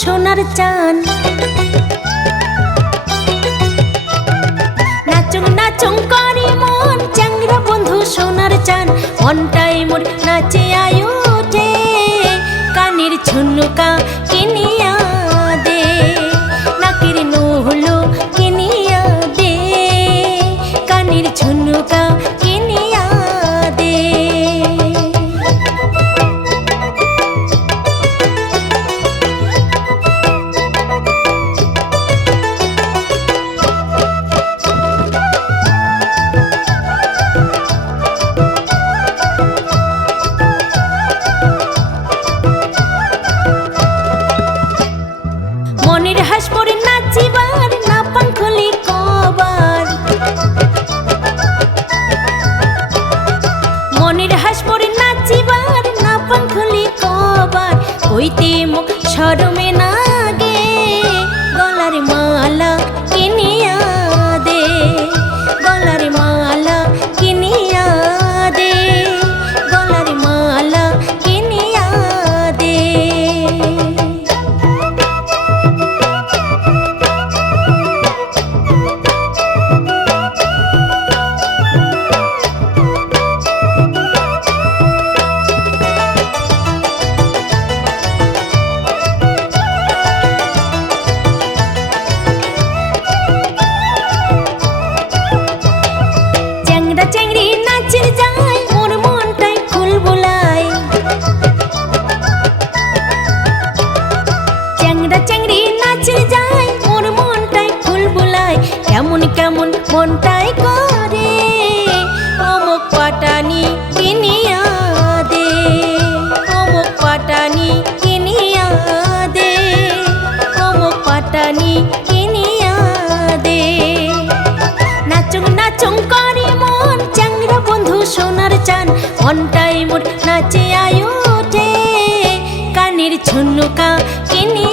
সোনার চান। নাচুং নাচুং করে মন চ্যাংরা বন্ধু সোনার চান। মনটাই মোর নাচে আয় ওঠে, কানের ঝুনুকা কিনিয়া দে, নাকের নহলো কিনিয়া দে, কানের ঝুনুকা কিনিয়া দে। মনের হাস পরে নাচিবার না পাঙ্খলি কবার, মনের হাস পরে নাচিবার না পাঙ্খলি কবার। হইতে মুখ শরমে না গে, গলার মালা কিনিয়া দে, গলার মালা কিনিয়া দে, গলার মালা কিনিয়া দে। চ্যাংরা চ্যাংরি নাচের যায় মোর মনটাই ফুল বুলায়, চ্যাংরা চ্যাংরি নাচের যায় মোর মনটাই ফুল বুলায়। কেমন কেমন মনটাই করে অমুক পাটানি কিনিয়া দে, অমুক পাটানি কিনিয়া দে, অমুক পাটানি কিনিয়া দে। নাচুং নাচুং করে মন চ্যাংরা বন্ধু সোনার চান। মনটাই মোর নাচে আয় ওঠে, কানের ঝুনুকা কিনিয়া